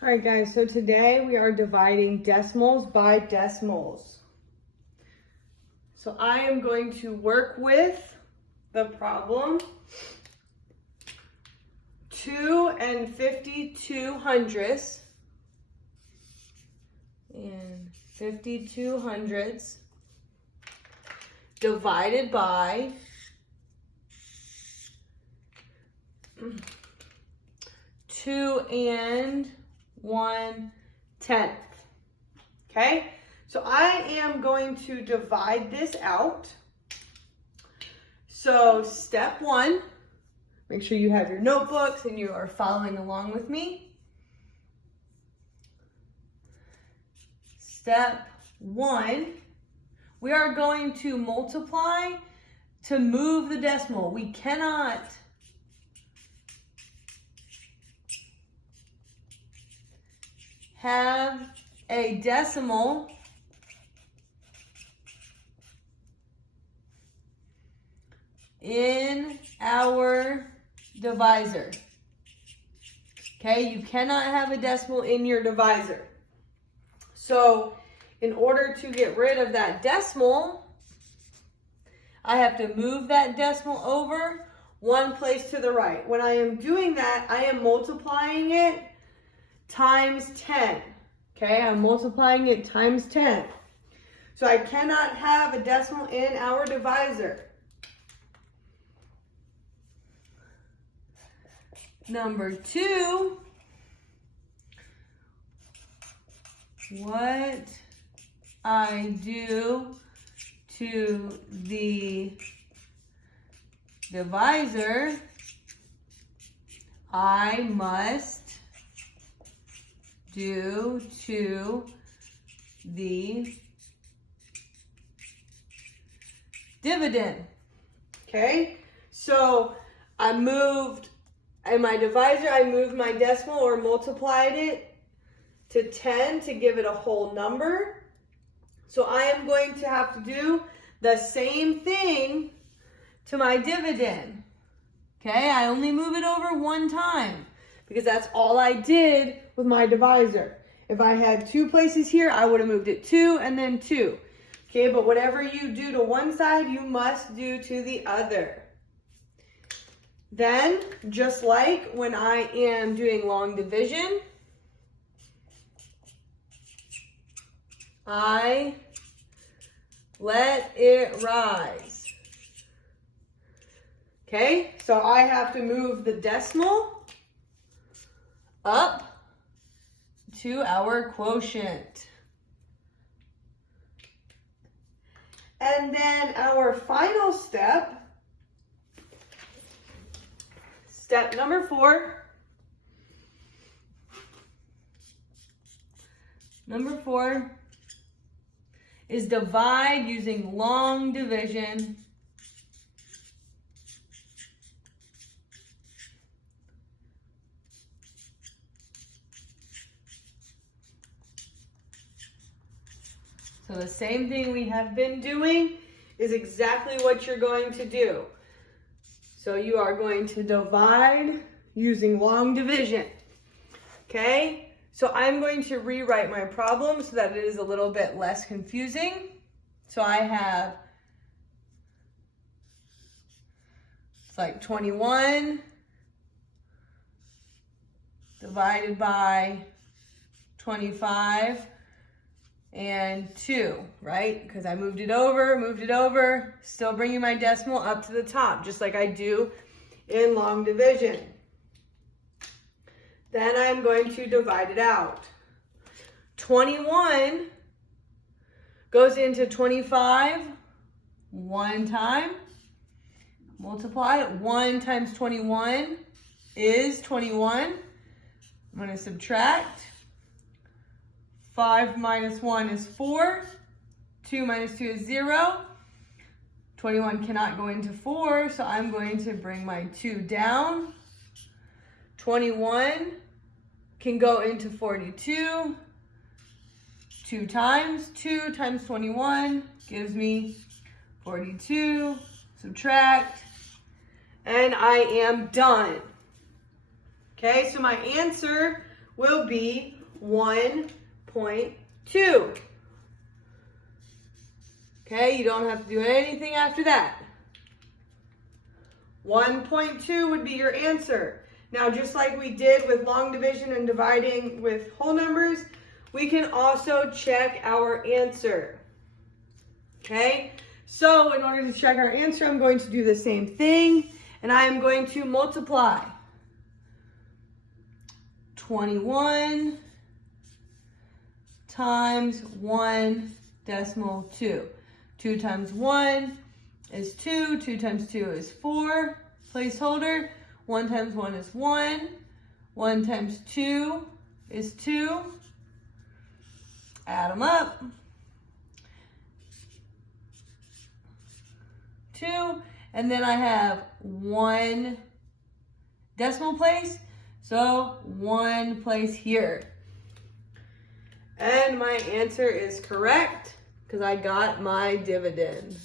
All right, guys, so today we are dividing decimals by decimals. So I am going to work with the problem 2 52/100 and 52/100 divided by 2 1/10. Okay, so I am going to divide this out. So step 1, make sure you have your notebooks and you are following along with me. Step 1, we are going to multiply to move the decimal. We cannot have a decimal in our divisor. Okay, you cannot have a decimal in your divisor. So in order to get rid of that decimal, I have to move that decimal over one place to the right. When I am doing that, I am multiplying it times 10. Okay, I'm multiplying it times 10. So I cannot have a decimal in our divisor. Number 2, what I do to the divisor, I must do to the dividend. Okay, so I moved in my divisor, I moved my decimal or multiplied it to 10 to give it a whole number. So I am going to have to do the same thing to my dividend. Okay, I only move it over one time because that's all I did with my divisor. If I had 2 places here, I would have moved it 2 and then 2. Okay, but whatever you do to one side, you must do to the other. Then, just like when I am doing long division, I let it rise. Okay, so I have to move the decimal up to our quotient. And then our final step, step number 4. Number 4 is divide using long division. So the same thing we have been doing is exactly what you're going to do. So you are going to divide using long division. Okay? So I'm going to rewrite my problem so that it is a little bit less confusing. So I have, it's like 21 divided by 25 and 2, right? Because I moved it over, still bringing my decimal up to the top, just like I do in long division. Then I'm going to divide it out. 21 goes into 25 one time. Multiply it. 1 times 21 is 21. I'm going to subtract. 5 minus 1 is 4. 2 minus 2 is 0. 21 cannot go into 4, so I'm going to bring my 2 down. 21 can go into 42. 2 times 21 gives me 42. Subtract. And I am done. Okay, so my answer will be 1.2. Okay, you don't have to do anything after that. 1.2 would be your answer. Now, just like we did with long division and dividing with whole numbers, we can also check our answer. Okay, so in order to check our answer, I'm going to do the same thing, and I am going to multiply 21 times 1.2. 2 times 1 is 2. 2 times 2 is 4. Placeholder. 1 times 1 is 1. 1 times 2 is 2. Add them up. 2. And then I have 1 decimal place. So 1 place here. And my answer is correct because I got my dividend.